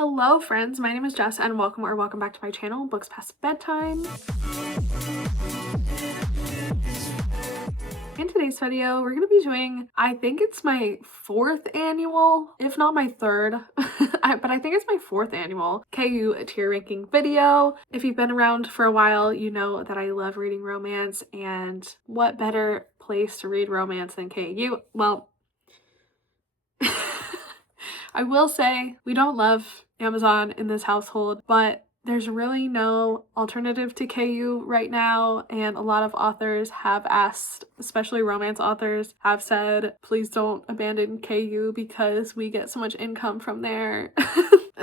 Hello friends, my name is Jess and welcome back to my channel, Books Past Bedtime. In today's video, we're going to be doing, I think it's my 4th annual, if not my 3rd, but I think it's my 4th annual KU tier ranking video. If you've been around for a while, you know that I love reading romance, and what better place to read romance than KU? Well, I will say we don't love Amazon in this household, but there's really no alternative to KU right now, and a lot of authors have asked, especially romance authors, have said, please don't abandon KU because we get so much income from there.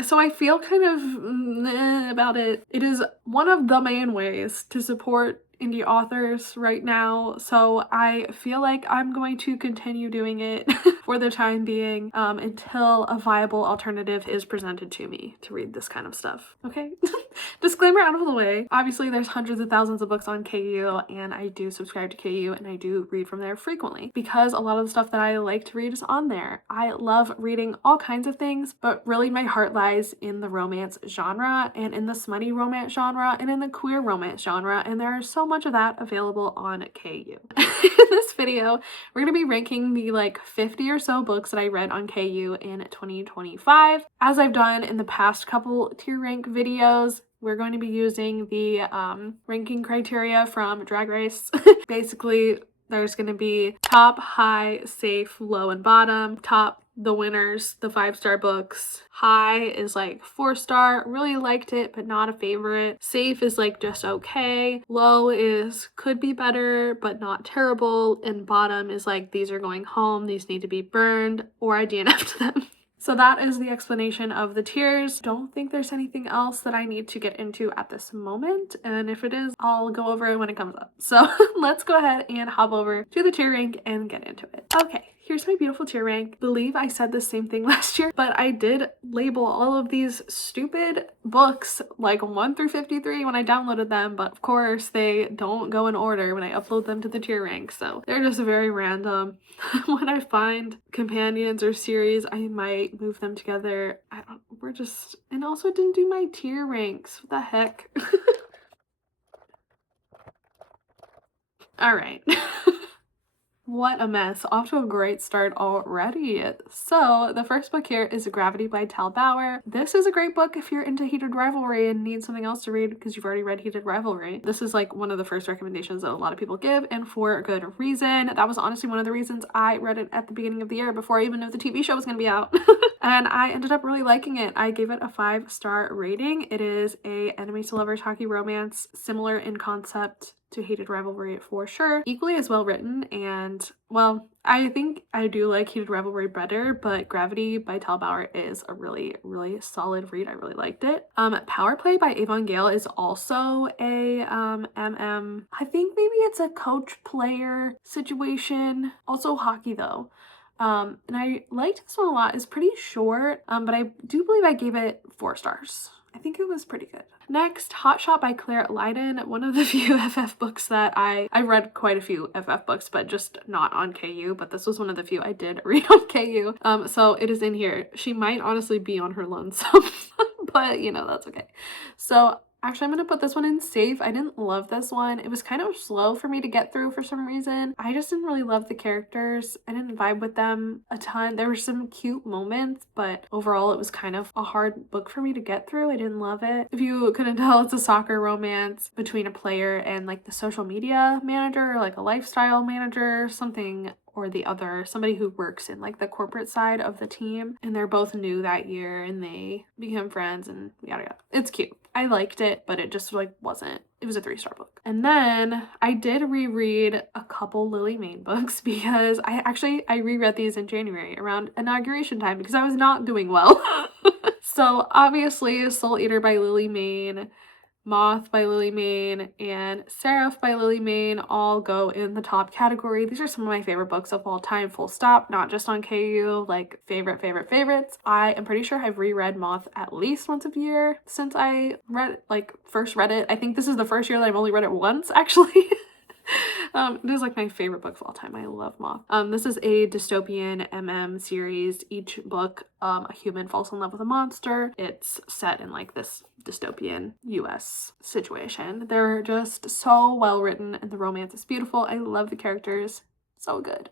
So I feel kind of meh about it. It is one of the main ways to support indie authors right now, so I feel like I'm going to continue doing it for the time being until a viable alternative is presented to me to read this kind of stuff. Okay. Disclaimer out of the way, obviously there's hundreds of thousands of books on KU, and I do subscribe to KU and I do read from there frequently because a lot of the stuff that I like to read is on there. I love reading all kinds of things, but really my heart lies in the romance genre and in the smutty romance genre and in the queer romance genre, and there are so much of that available on KU. In this video, we're going to be ranking the like 50 or so books that I read on KU in 2025. As I've done in the past couple tier rank videos, we're going to be using the ranking criteria from Drag Race. Basically, there's going to be top, high, safe, low, and bottom. Top, the winners, the 5-star books. High is like 4-star, really liked it but not a favorite. Safe is like just okay. Low is could be better but not terrible. And bottom is like these are going home, these need to be burned, or I DNF'd them. So that is the explanation of the tiers. Don't think there's anything else that I need to get into at this moment, and if it is, I'll go over it when it comes up. So let's go ahead and hop over to the tier rank and get into it. Okay, here's my beautiful tier rank. Believe I said the same thing last year, but I did label all of these stupid books like 1 through 53 when I downloaded them, but of course they don't go in order when I upload them to the tier rank, so they're just very random. When I find companions or series, I might move them together. And also didn't do my tier ranks. What the heck? All right. What a mess. Off to a great start already. So the first book here is Gravity by Tal Bauer. This is a great book if you're into Heated Rivalry and need something else to read because you've already read Heated Rivalry. This is like one of the first recommendations that a lot of people give, and for a good reason. That was honestly one of the reasons I read it at the beginning of the year before I even knew the TV show was going to be out. And I ended up really liking it. I gave it a 5-star rating. It is a enemies to lovers hockey romance, similar in concept to Hated Rivalry for sure. Equally as well written, and well, I think I do like Heated Rivalry better, but Gravity by Tal Bauer is a really, really solid read. I really liked it. Power Play by Avon Gale is also a I think maybe it's a coach player situation. Also hockey though. And I liked this one a lot. It's pretty short, but I do believe I gave it 4 stars. I think it was pretty good. Next, Hot Shot by Claire Lydon, one of the few FF books that I read quite a few FF books, but just not on KU, but this was one of the few I did read on KU. So it is in here. She might honestly be on her lonesome, but you know, that's okay. So actually, I'm going to put this one in safe. I didn't love this one. It was kind of slow for me to get through for some reason. I just didn't really love the characters. I didn't vibe with them a ton. There were some cute moments, but overall it was kind of a hard book for me to get through. I didn't love it. If you couldn't tell, it's a soccer romance between a player and like the social media manager, like a lifestyle manager, something or the other, somebody who works in like the corporate side of the team, and they're both new that year and they become friends and yada yada. It's cute. I liked it, but it just like wasn't. It was a 3-star book. And then I did reread a couple Lily Mayne books because I reread these in January around inauguration time because I was not doing well. So obviously Soul Eater by Lily Mayne, Moth by Lily Mayne, and Seraph by Lily Mayne all go in the top category. These are some of my favorite books of all time, full stop, not just on KU, like favorites. I am pretty sure I've reread Moth at least once a year since I first read it. I think this is the first year that I've only read it once, actually. It is like my favorite book of all time. I love Moth. This is a dystopian series. Each book, a human falls in love with a monster. It's set in like this dystopian US situation. They're just so well written and the romance is beautiful. I love the characters. So good.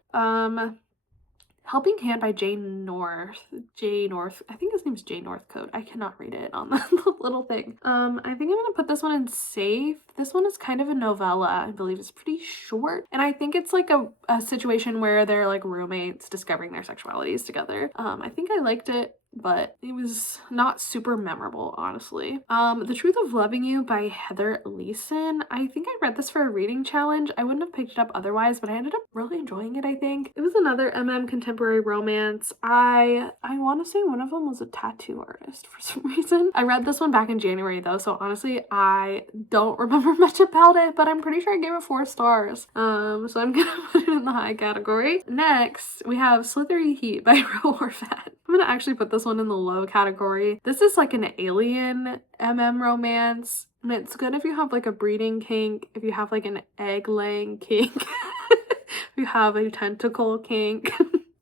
Helping Hand by J North. I think his name's J Northcote. I cannot read it on the little thing. I think I'm gonna put this one in safe. This one is kind of a novella. I believe it's pretty short. And I think it's like a situation where they're like roommates discovering their sexualities together. I think I liked it, but it was not super memorable, honestly. The Truth of Loving You by Heather Leeson. I think I read this for a reading challenge. I wouldn't have picked it up otherwise, but I ended up really enjoying it, I think. It was another contemporary romance. I want to say one of them was a tattoo artist for some reason. I read this one back in January though, so honestly, I don't remember much about it, but I'm pretty sure I gave it 4 stars. So I'm gonna put it in the high category. Next, we have Slithery Heat by Ro Orvat. I'm gonna actually put this one in the low category. This is like an alien romance. And it's good if you have like a breeding kink, if you have like an egg laying kink, if you have a tentacle kink.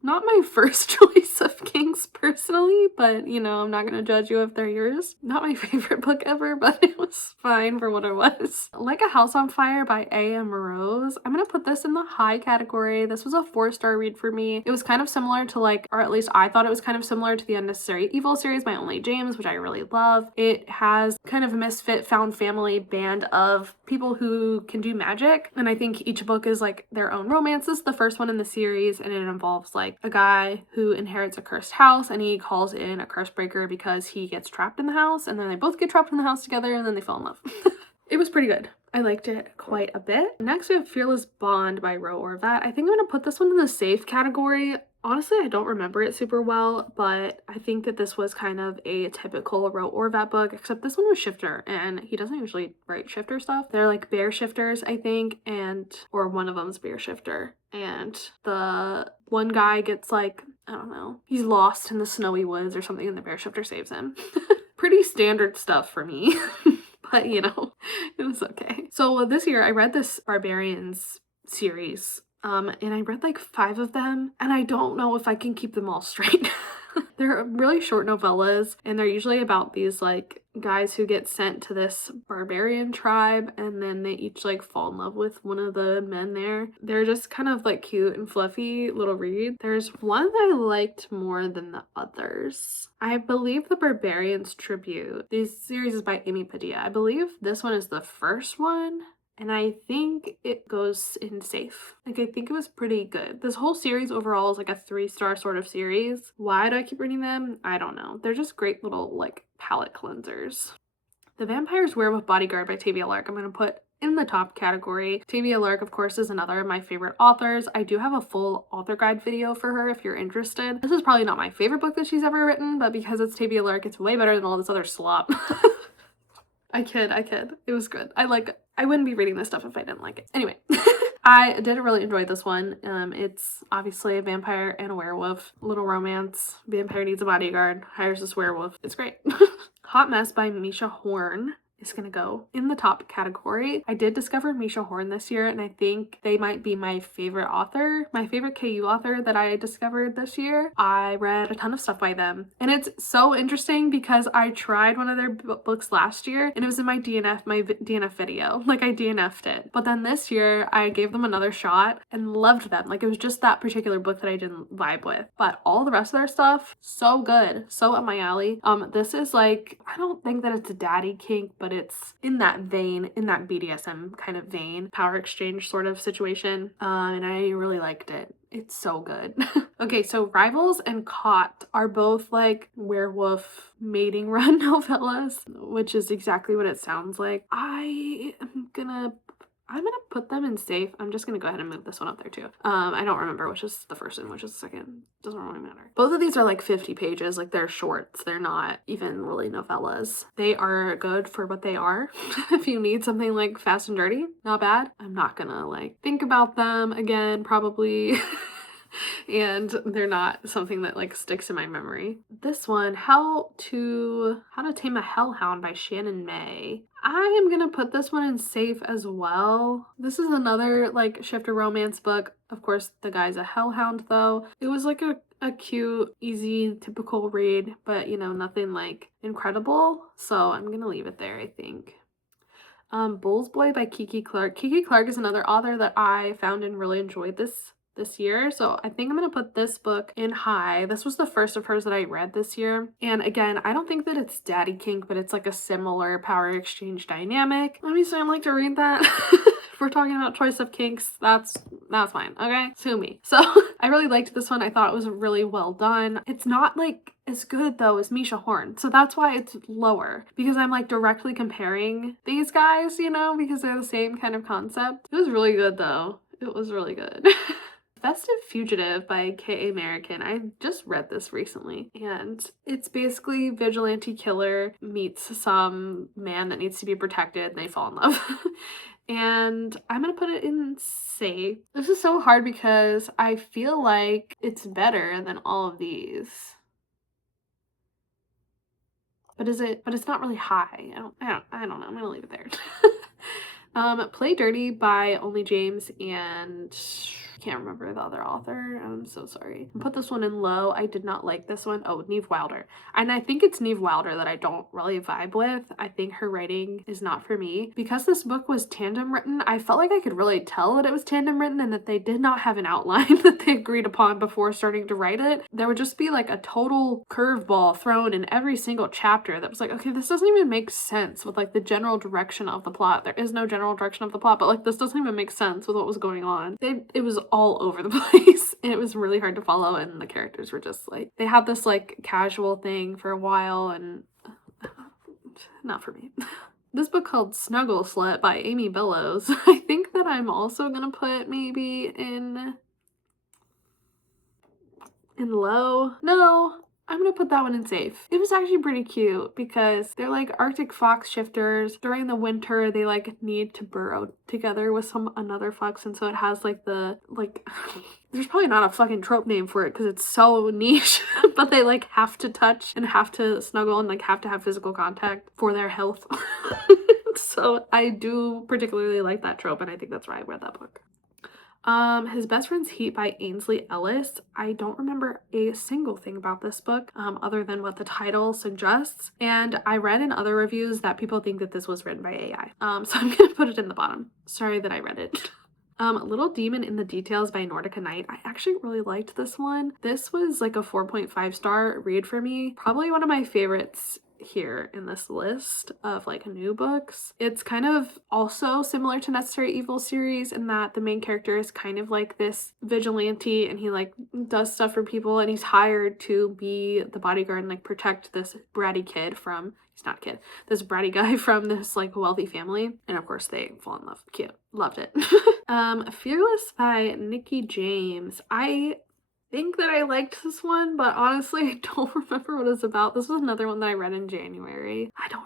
Not my first choice of kinks personally, but you know, I'm not gonna judge you if they're yours. Not my favorite book ever, but it was fine for what it was. Like a House on Fire by A.M. Rose. I'm gonna put this in the high category. This was a 4-star read for me. It was kind of similar to like, or at least I thought it was kind of similar to the Unnecessary Evil series by Only James, which I really love. It has kind of a misfit found family band of people who can do magic, and I think each book is like their own romance. This is the first one in the series, and it involves like a guy who inherits a cursed house and he calls in a curse breaker because he gets trapped in the house, and then they both get trapped in the house together and then they fall in love. It was pretty good. I liked it quite a bit. Next we have Fearless Bond by Ro Orvat. I think I'm gonna put this one in the safe category. Honestly, I don't remember it super well, but I think that this was kind of a typical Ro Orvat book, except this one was shifter, and he doesn't usually write shifter stuff. They're like bear shifters, I think, or one of them's bear shifter. And the one guy gets like, I don't know, he's lost in the snowy woods or something, and the bear shifter saves him. Pretty standard stuff for me. But you know, it was okay. So this year I read this Barbarians series, and I read like 5 of them, and I don't know if I can keep them all straight. They're really short novellas, and they're usually about these like guys who get sent to this barbarian tribe, and then they each like fall in love with one of the men there. They're just kind of like cute and fluffy little read. There's one that I liked more than the others. I believe The Barbarians Tribute. This series is by Amy Padilla. I believe this one is the first one, and I think it goes in safe. Like, I think it was pretty good. This whole series overall is like a 3-star sort of series. Why do I keep reading them? I don't know. They're just great little like palette cleansers. The Vampire's Werewolf Bodyguard by Tavia Lark I'm going to put in the top category. Tavia Lark, of course, is another of my favorite authors. I do have a full author guide video for her if you're interested. This is probably not my favorite book that she's ever written, but because it's Tavia Lark, it's way better than all this other slop. I kid. It was good. I wouldn't be reading this stuff if I didn't like it. Anyway, I did really enjoy this one. It's obviously a vampire and a werewolf. Little romance. Vampire needs a bodyguard. Hires this werewolf. It's great. Hot Mess by Misha Horn is gonna go in the top category. I did discover Misha Horn this year, and I think they might be my favorite author, my favorite KU author that I discovered this year. I read a ton of stuff by them, and it's so interesting because I tried one of their books last year, and it was in my DNF video. Like, I DNF'd it. But then this year, I gave them another shot and loved them. Like, it was just that particular book that I didn't vibe with. But all the rest of their stuff, so good. So up my alley. This is like, I don't think that it's a daddy kink, but it's in that vein, in that BDSM kind of vein, power exchange sort of situation, and I really liked it. It's so good. Okay, so Rivals and Caught are both like werewolf mating run novellas, which is exactly what it sounds like. I'm gonna put them in safe. I'm just gonna go ahead and move this one up there too. I don't remember which is the first and which is the second. Doesn't really matter. Both of these are like 50 pages. Like, they're shorts. They're not even really novellas. They are good for what they are. If you need something like fast and dirty, not bad. I'm not gonna like think about them again, probably. and they're not something that like sticks in my memory. This one, How to Tame a Hellhound by Shannon May. I am gonna put this one in safe as well. This is another like shifter romance book. Of course, the guy's a hellhound though. It was like a cute, easy, typical read, but you know, nothing like incredible. So I'm gonna leave it there, I think. Bull's Boy by Kiki Clark. Kiki Clark is another author that I found and really enjoyed this year, so I think I'm gonna put this book in high. This was the first of hers that I read this year, and again, I don't think that it's daddy kink, but it's like a similar power exchange dynamic. Let me say I like to read that. If we're talking about choice of kinks, that's fine, okay? Sue me. So I really liked this one. I thought it was really well done. It's not like as good though as Misha Horn, so that's why it's lower, because I'm like directly comparing these guys, you know, because they're the same kind of concept. It was really good though. It was really good. Festive Fugitive by K.A. American. I just read this recently, and it's basically vigilante killer meets some man that needs to be protected and they fall in love. And I'm gonna put it in safe. This is so hard because I feel like it's better than all of these. But is it? But it's not really high. I don't know. I'm gonna leave it there. Play Dirty by Only James and can't remember the other author. I'm so sorry. Put this one in low. I did not like this one. Oh, Neve Wilder. And I think it's Neve Wilder that I don't really vibe with. I think her writing is not for me. Because this book was tandem written, I felt like I could really tell that it was tandem written and that they did not have an outline that they agreed upon before starting to write it. There would just be like a total curveball thrown in every single chapter that was like, okay, this doesn't even make sense with like the general direction of the plot. There is no general direction of the plot, but like this doesn't even make sense with what was going on. It was all over the place. It was really hard to follow, and the characters were just like, they had this like casual thing for a while, and not for me. This book called Snuggle Slut by Amy Bellows. I think that I'm also gonna put maybe in low. No, I'm gonna put that one in safe. It was actually pretty cute because they're like Arctic fox shifters. During the winter, they like need to burrow together with another fox, and so it has like the there's probably not a fucking trope name for it because it's so niche, but they like have to touch and have to snuggle and like have to have physical contact for their health. So I do particularly like that trope, and I think that's why I read that book. His Best Friend's Heat by Ainsley Ellis. I don't remember a single thing about this book other than what the title suggests, and I read in other reviews that people think that this was written by AI. So I'm gonna put it in the bottom. Sorry that I read it. Little Demon in the Details by Nordica Knight. I actually really liked this one. This was like a 4.5 star read for me. Probably one of my favorites here in this list of like new books. It's kind of also similar to Necessary Evil series in that the main character is kind of like this vigilante, and he like does stuff for people, and he's hired to be the bodyguard and like protect this bratty kid from, he's not a kid, this bratty guy from this like wealthy family, and of course they fall in love. Cute. Loved it. Fearless by Nikki James. I think that I liked this one, but honestly I don't remember what it's about. This was another one that I read in January. I don't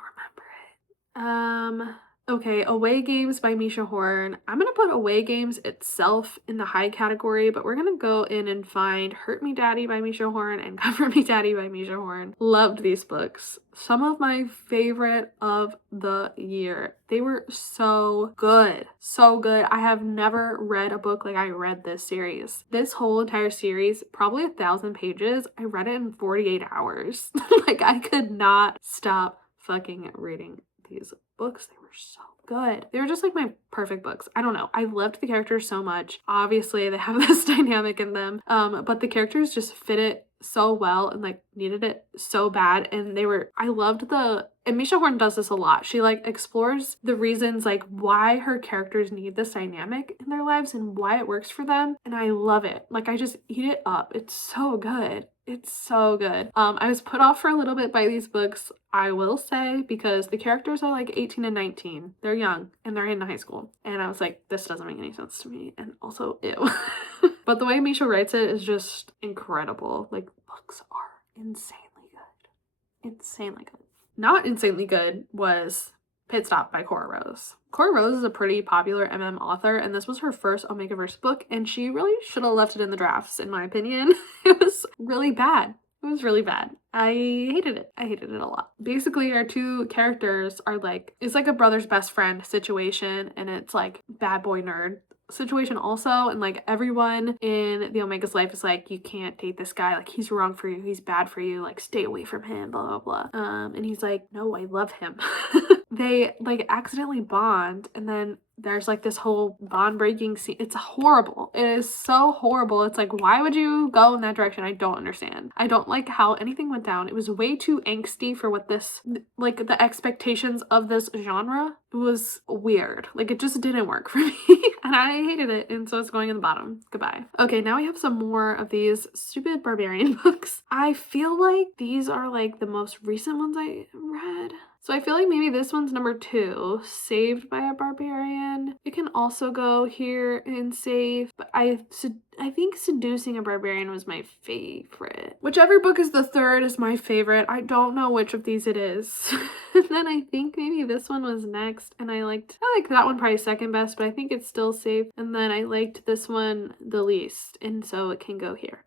remember it. Okay, Away Games by Misha Horn. I'm gonna put Away Games itself in the high category, but we're gonna go in and find Hurt Me Daddy by Misha Horn and Comfort Me Daddy by Misha Horn. Loved these books. Some of my favorite of the year. They were so good. So good. I have never read a book like I read this series. This whole entire series, probably 1,000 pages, I read it in 48 hours. Like I could not stop fucking reading these books. They were so good. They were just like my perfect books. I don't know. I loved the characters so much. Obviously, they have this dynamic in them, but the characters just fit it so well and like needed it so bad. And I loved and Misha Horn does this a lot. She like explores the reasons like why her characters need this dynamic in their lives and why it works for them. And I love it. Like I just eat it up. It's so good. It's so good. I was put off for a little bit by these books, I will say, because the characters are like 18 and 19. They're young and they're in high school. And I was like, this doesn't make any sense to me. And also, ew. But the way Misha writes it is just incredible. Like, books are insanely good. Insanely good. Not insanely good was Pit Stop by Cora Rose. Cora Rose is a pretty popular MM author, and this was her first Omegaverse book, and she really should have left it in the drafts, in my opinion. It was really bad. It was really bad. I hated it. I hated it a lot. Basically, our two characters are like, it's like a brother's best friend situation, and it's like bad boy nerd situation also, and like everyone in the Omega's life is like, you can't date this guy, like he's wrong for you, he's bad for you, like stay away from him, blah blah blah. And he's like, no, I love him. They like accidentally bond, and then there's like this whole bond breaking scene. It's horrible. It is so horrible. It's like, why would you go in that direction? I don't understand. I don't like how anything went down. It was way too angsty for what this, like the expectations of this genre. It was weird. Like it just didn't work for me and I hated it, and so it's going in the bottom. Goodbye. Okay, now we have some more of these stupid barbarian books. I feel like these are like the most recent ones I read. So I feel like maybe this one's number 2, Saved by a Barbarian. It can also go here in Save, but I think Seducing a Barbarian was my favorite. Whichever book is the 3rd is my favorite. I don't know which of these it is. And then I think maybe this one was next, and I liked that one probably second best, but I think it's still Safe. And then I liked this one the least, and so it can go here.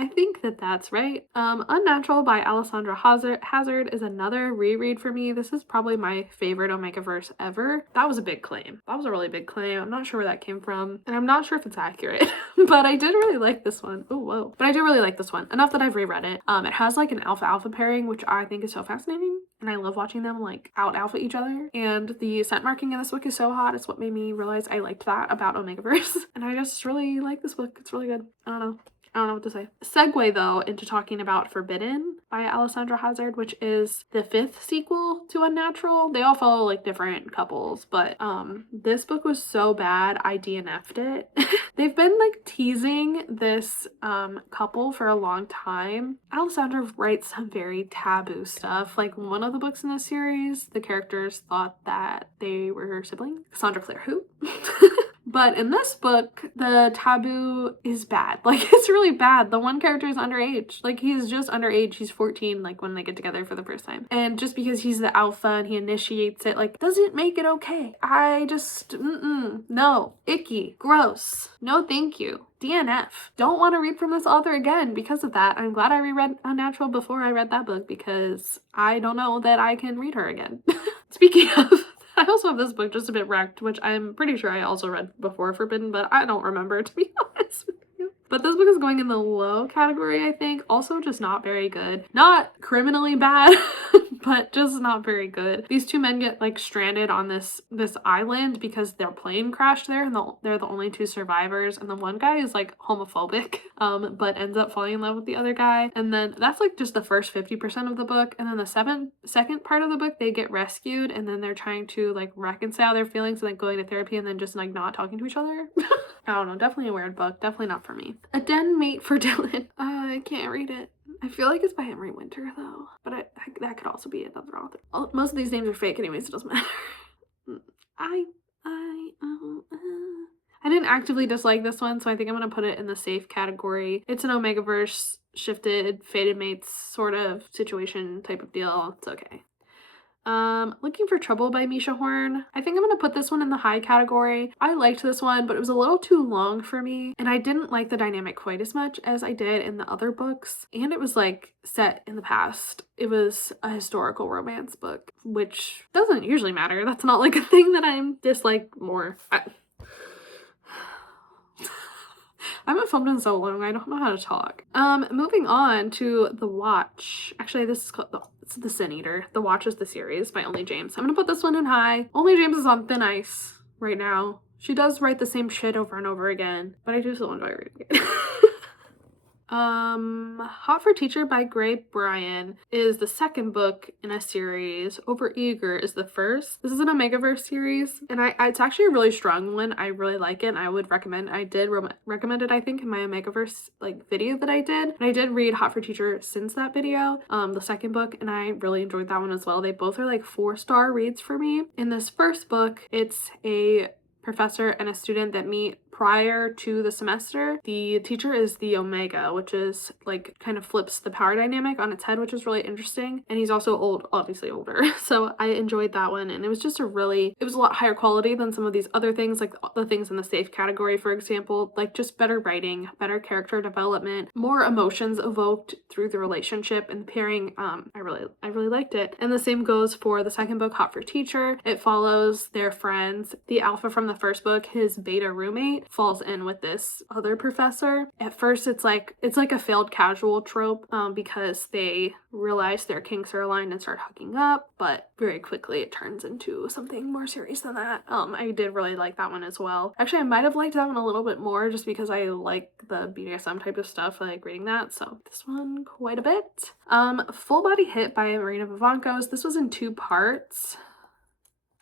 I think that that's right. Unnatural by Alessandra Hazard is another reread for me. This is probably my favorite Omegaverse ever. That was a big claim. That was a really big claim. I'm not sure where that came from, and I'm not sure if it's accurate, but I did really like this one. Oh, whoa. But I do really like this one. Enough that I've reread it. It has like an alpha-alpha pairing, which I think is so fascinating, and I love watching them like out-alpha each other. And the scent marking in this book is so hot. It's what made me realize I liked that about Omegaverse. And I just really like this book. It's really good. I don't know what to say. Segue though into talking about Forbidden by Alessandra Hazard, which is the 5th sequel to Unnatural. They all follow like different couples, but this book was so bad I DNF'd it. They've been like teasing this couple for a long time. Alessandra writes some very taboo stuff. Like one of the books in the series, the characters thought that they were siblings. Cassandra Clare who? But in this book, the taboo is bad. Like, it's really bad. The one character is underage. Like, he's just underage. He's 14, like, when they get together for the first time. And just because he's the alpha and he initiates it, like, doesn't make it okay. I just, no. Icky. Gross. No thank you. DNF. Don't want to read from this author again because of that. I'm glad I reread Unnatural before I read that book, because I don't know that I can read her again. Speaking of, I also have this book, Just a Bit Wrecked, which I'm pretty sure I also read before Forbidden, but I don't remember, to be honest with you. But this book is going in the low category, I think. Also just not very good. Not criminally bad, but just not very good. These two men get like stranded on this island because their plane crashed there, and they're the only 2 survivors, and the one guy is like homophobic, but ends up falling in love with the other guy. And then that's like just the first 50% of the book, and then the second part of the book they get rescued, and then they're trying to like reconcile their feelings and like going to therapy and then just like not talking to each other. I don't know, definitely a weird book, definitely not for me. A Den Mate for Dylan. I can't read it. I feel like it's by Henry Winter though, but that could also be another author. Most of these names are fake anyways, it doesn't matter. I didn't actively dislike this one, so I think I'm gonna put it in the safe category. It's an Omegaverse shifted fated mates sort of situation type of deal. It's okay. Looking for Trouble by Misha Horn. I think I'm gonna put this one in the high category. I liked this one, but it was a little too long for me, and I didn't like the dynamic quite as much as I did in the other books, and it was like set in the past. It was a historical romance book, which doesn't usually matter. That's not like a thing that I'm dislike more. I haven't filmed in so long, I don't know how to talk. Moving on to The Watch. Actually, this is called it's The Sin Eater. The Watch is the series by Only James. I'm gonna put this one in high. Only James is on thin ice right now. She does write the same shit over and over again, but I do still enjoy reading it. Hot for Teacher by Gray Bryan is the second book in a series. Overeager is the first. This is an Omegaverse series, and it's actually a really strong one. I really like it, and I would recommend. I did recommend it, I think, in my Omegaverse like video that I did, and I did read Hot for Teacher since that video, the second book, and I really enjoyed that one as well. They both are like 4-star reads for me. In this first book, it's a professor and a student that meet prior to the semester, the teacher is the Omega, which is like kind of flips the power dynamic on its head, which is really interesting. And he's also old, obviously older. So I enjoyed that one. And it was just it was a lot higher quality than some of these other things, like the things in the safe category, for example, like just better writing, better character development, more emotions evoked through the relationship and the pairing. I really liked it. And the same goes for the second book, Hot for Teacher. It follows their friends. The alpha from the first book, his beta roommate, falls in with this other professor. At first, it's like a failed casual trope because they realize their kinks are aligned and start hooking up, but very quickly it turns into something more serious than that. I did really like that one as well. Actually, I might have liked that one a little bit more just because I like the BDSM type of stuff. I like reading that, so this one quite a bit. Full Body Hit by Marina Vivancos. This was in 2 parts.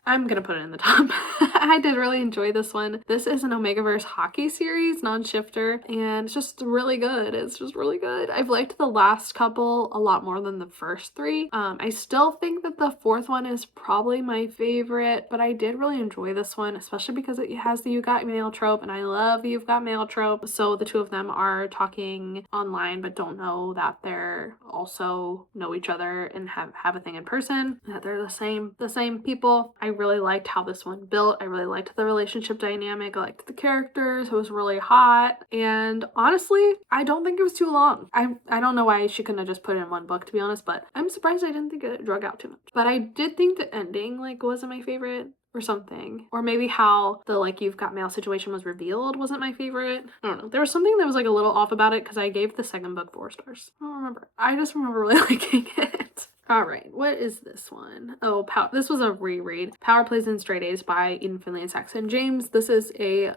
I'm gonna put it in the top. I did really enjoy this one. This is an Omegaverse hockey series, non-shifter, and it's just really good. It's just really good. I've liked the last couple a lot more than the first 3. I still think that the 4th one is probably my favorite, but I did really enjoy this one, especially because it has the "you got mail" trope, and I love the "you've got mail" trope. So the 2 of them are talking online but don't know that they're also know each other and have a thing in person, that they're the same people. I really liked how this one built. I really liked the relationship dynamic. I liked the characters. It was really hot. And honestly, I don't think it was too long. I don't know why she couldn't have just put it in 1 book, to be honest, but I'm surprised I didn't think it drug out too much. But I did think the ending wasn't my favorite or something. Or maybe how the "you've got mail" situation was revealed wasn't my favorite. I don't know. There was something that was a little off about it because I gave the second book 4 stars. I don't remember. I just remember really liking it. All right, what is this one? Oh, this was a reread. Power Plays in Straight A's by Eden Finley and Saxon James. This is a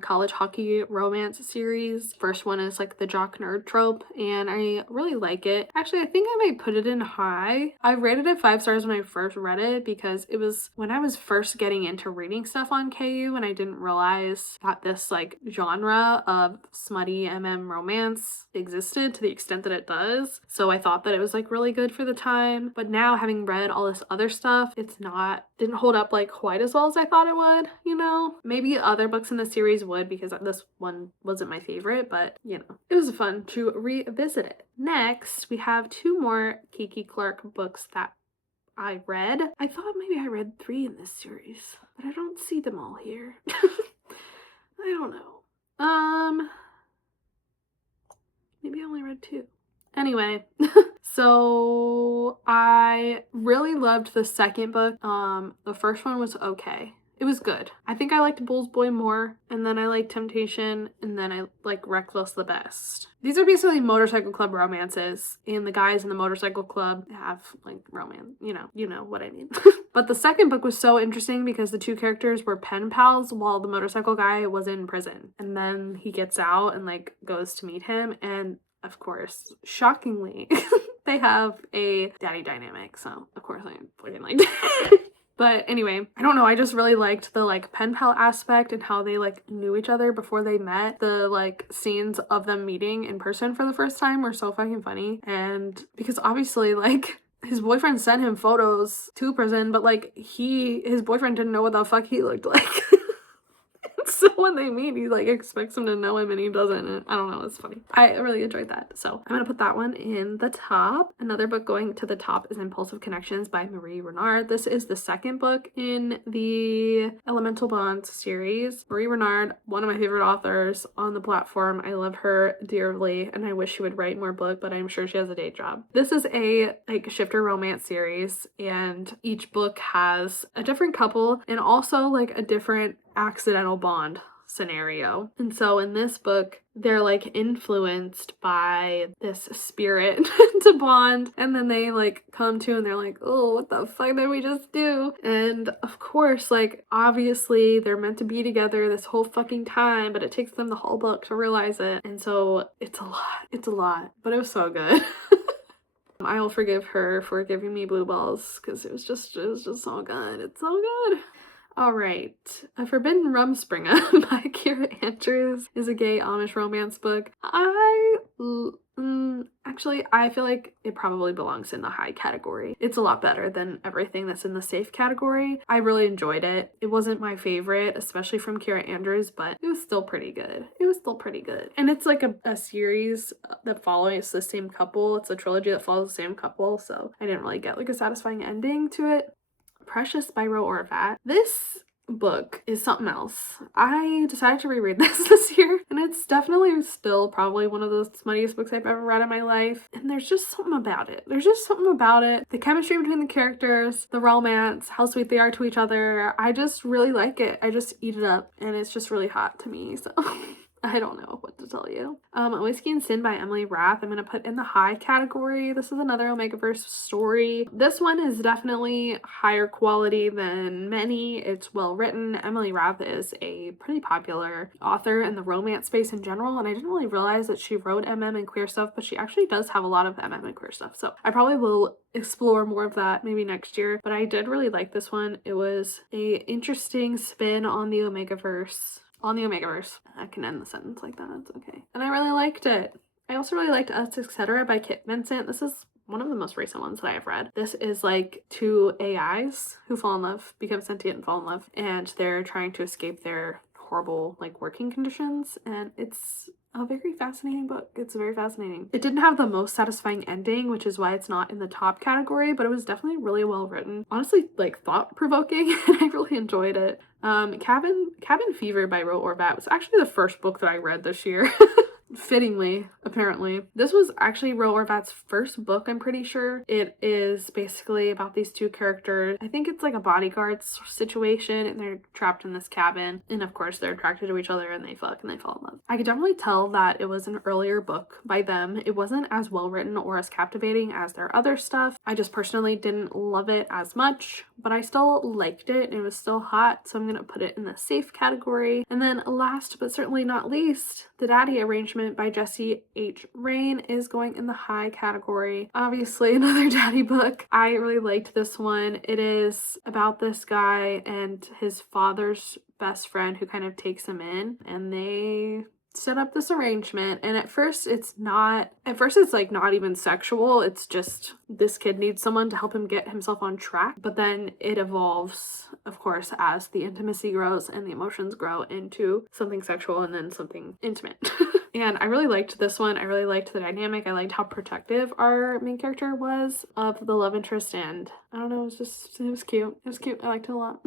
college hockey romance series. First one is the jock nerd trope, and I really like it. Actually, I think I might put it in high. I rated it 5 stars when I first read it because it was when I was first getting into reading stuff on KU and I didn't realize that this genre of smutty romance existed to the extent that it does. So I thought that it was really good for the time. But now, having read all this other stuff, didn't hold up quite as well as I thought it would, Maybe other books in the series would, because this one wasn't my favorite, but it was fun to revisit it. Next, we have 2 more Kiki Clark books that I read. I thought maybe I read 3 in this series, but I don't see them all here. I don't know. Maybe I only read 2. Anyway, so I really loved the second book. The first one was okay. It was good. I think I liked Bull's Boy more, and then I liked Temptation, and then I like Reckless the best. These are basically motorcycle club romances, and the guys in the motorcycle club have romance. You know what I mean. But the second book was so interesting because the 2 characters were pen pals while the motorcycle guy was in prison, and then he gets out and goes to meet him, and of course, shockingly, they have a daddy dynamic, so of course I fucking liked it. But anyway, I don't know, I just really liked the pen pal aspect and how they knew each other before they met. The scenes of them meeting in person for the first time were so fucking funny. And because obviously his boyfriend sent him photos to prison, but his boyfriend didn't know what the fuck he looked like. So when they meet, he expects him to know him and he doesn't. And I don't know, it's funny. I really enjoyed that. So I'm gonna put that one in the top. Another book going to the top is Impulsive Connections by Marie Renard. This is the second book in the Elemental Bonds series. Marie Renard, one of my favorite authors on the platform. I love her dearly and I wish she would write more book, but I'm sure she has a day job. This is a shifter romance series, and each book has a different couple and also a different accidental bond scenario. And so in this book, they're influenced by this spirit to bond, and then they come to and they're oh, what the fuck did we just do? And of course, obviously they're meant to be together this whole fucking time, but it takes them the whole book to realize it. And so it's a lot, but it was so good. I'll forgive her for giving me blue balls because it was just so good. It's so good. All right, A Forbidden Rumspringa by Kira Andrews is a gay Amish romance book. I Actually, I feel like it probably belongs in the high category. It's a lot better than everything that's in the safe category. I really enjoyed it. It wasn't my favorite, especially from Kira Andrews, but it was still pretty good. It was still pretty good. And it's like a series that follows the same couple. It's a trilogy that follows the same couple, so I didn't really get like a satisfying ending to it. Precious by Ro Orvat. This book is something else. I decided to reread this year, and it's definitely still probably one of the smuttiest books I've ever read in my life, and there's just something about it. There's just something about it. The chemistry between the characters, the romance, how sweet they are to each other. I just really like it. I just eat it up, and it's just really hot to me, so I don't know what to tell you. Whiskey and Sin by Emily Rath, I'm going to put in the high category. This is another Omegaverse story. This one is definitely higher quality than many. It's well written. Emily Rath is a pretty popular author in the romance space in general, and I didn't really realize that she wrote MM and queer stuff, but she actually does have a lot of MM and queer stuff, so I probably will explore more of that maybe next year. But I did really like this one. It was a interesting spin on the Omegaverse. I can end the sentence like that, it's okay. And I really liked it. I also really liked Us, Etc. by Kit Vincent. This is one of the most recent ones that I have read. This is like two AIs who fall in love, become sentient and fall in love, and they're trying to escape their horrible like working conditions, and it's a very fascinating book. It's very fascinating. It didn't have the most satisfying ending, which is why it's not in the top category, but it was definitely really well written. Honestly, like thought-provoking, and I really enjoyed it. Cabin Fever by Ro Orvat was actually the first book that I read this year. Fittingly, apparently. This was actually Ro Orvat's first book, I'm pretty sure. It is basically about these two characters. I think it's like a bodyguard situation, and they're trapped in this cabin, and of course they're attracted to each other, and they fuck and they fall in love. I could definitely tell that it was an earlier book by them. It wasn't as well written or as captivating as their other stuff. I just personally didn't love it as much, but I still liked it, and it was still hot, so I'm gonna put it in the safe category. And then last but certainly not least, The Daddy Arrangement by Jesse H. Rain is going in the high category. Obviously another daddy book. I really liked this one. It is about this guy and his father's best friend who kind of takes him in, and they set up this arrangement, and at first it's like not even sexual. It's just this kid needs someone to help him get himself on track, but then it evolves, of course, as the intimacy grows and the emotions grow into something sexual and then something intimate. And I really liked this one. I really liked the dynamic. I liked how protective our main character was of the love interest, and I don't know, it was cute. It was cute. I liked it a lot.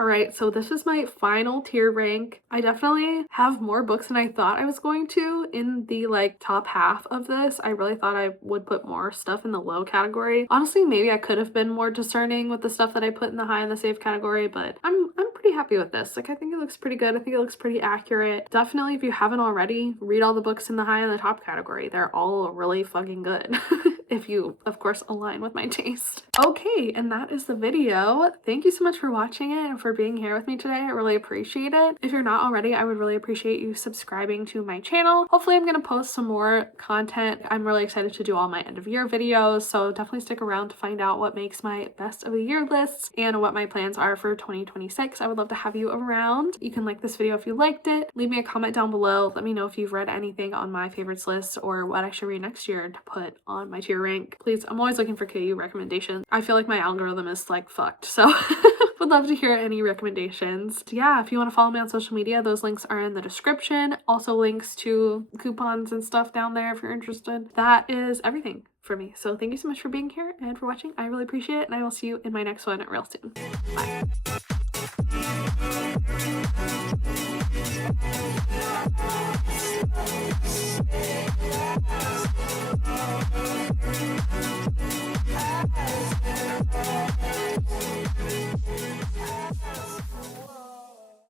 Alright, so this is my final tier rank. I definitely have more books than I thought I was going to in the like top half of this. I really thought I would put more stuff in the low category. Honestly, maybe I could have been more discerning with the stuff that I put in the high and the safe category, but I'm pretty happy with this. Like, I think it looks pretty good. I think it looks pretty accurate. Definitely, if you haven't already, read all the books in the high and the top category. They're all really fucking good. If you, of course, align with my taste. Okay, and that is the video. Thank you so much for watching it and for being here with me today. I really appreciate it. If you're not already, I would really appreciate you subscribing to my channel. Hopefully I'm gonna post some more content. I'm really excited to do all my end of year videos, so definitely stick around to find out what makes my best of the year lists and what my plans are for 2026. I would love to have you around. You can like this video if you liked it. Leave me a comment down below. Let me know if you've read anything on my favorites list or what I should read next year to put on my tier rank. Please, I'm always looking for KU recommendations. I feel like my algorithm is like fucked, so would love to hear any recommendations. Yeah, if you want to follow me on social media, those links are in the description. Also links to coupons and stuff down there if you're interested. That is everything for me. So thank you so much for being here and for watching. I really appreciate it, and I will see you in my next one real soon. Bye.